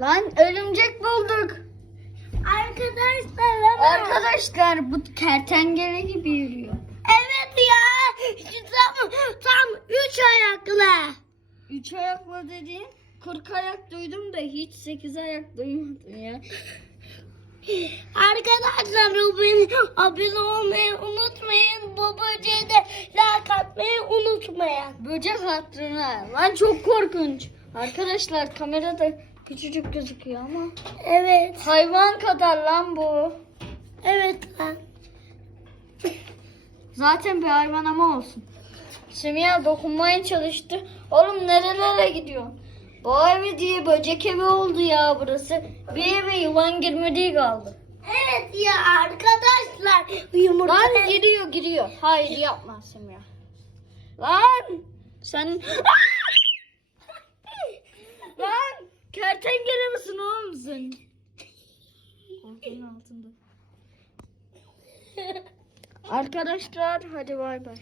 Lan örümcek bulduk. Arkadaşlar ama. Arkadaşlar bu kertenkele gibi yürüyor. Evet ya. Tam, tam üç ayaklı. Üç ayaklı dediğin 40 ayak duydum da hiç 8 ayak duymadım ya. Arkadaşlar abone, abone olmayı unutmayın. Bu böceğe de like atmayı unutmayın. Böcek hatırına. Lan çok korkunç. Arkadaşlar kamerada küçücük gözüküyor ama. Evet. Hayvan kadar lan bu. Evet lan. Zaten bir hayvan ama olsun. Semiha dokunmaya çalıştı. Oğlum nerelere gidiyorsun? Bu evi diye böcek evi oldu ya burası. Bir eve yılan girmediği kaldı. Evet ya arkadaşlar. Yumurta. Lan giriyor giriyor. Hayır yapma Semiha. Lan sen... Lan kertenkele misin oğlum sen? Koltuğun altında. Arkadaşlar hadi bay bay.